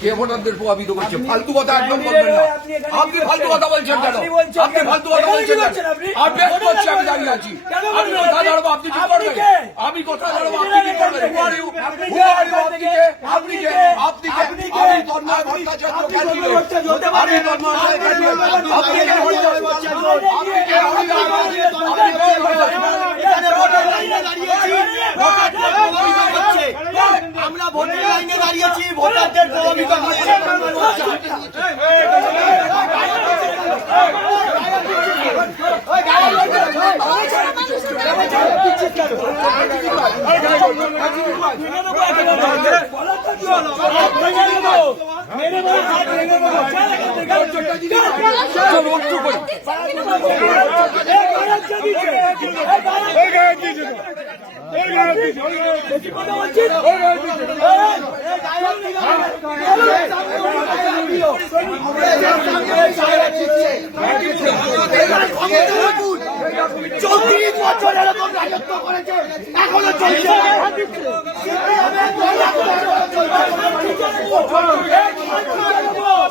কে ভোটারদের প্রভাবিত করছে? ফালতু কথা একদম বলবেন না। আপনি ফালতু কথা বলছেন কেন? আপনি ফালতু কথা বলছেন কেন? আমি বেশ করছি, আমি দাঁড়িয়ে আছি। আমি কথা দাঁড়াবো, আপনি কি করবেন? আমি কথা দাঁড়াবো, আপনি কি করবেন? আপনি কে? আপনি কে? আমি তন্ময় ভট্টাচার্য ক্যান্ডিডেট। আমি তন্ময় ক্যান্ডিডেট। আপনি কে? আমরা ভোটের লাইনে দাঁড়িয়েছি, ভোটারদের প্রভাবিত করছে। চৌত্রিশ বছর এরকম রাজত্ব করেছে, এখনো চলছে।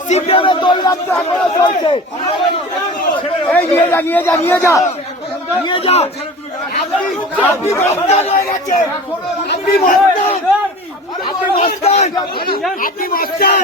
সিপিএমের দৌরাত্ম এখনো চলছে। এই নিয়ে যা, নিয়ে যা, নিয়ে যা, নিয়ে যা। আপনি মস্তান হয়ে গেছে, আপনি মস্তান, আপনি মস্তান, আপনি মস্তান।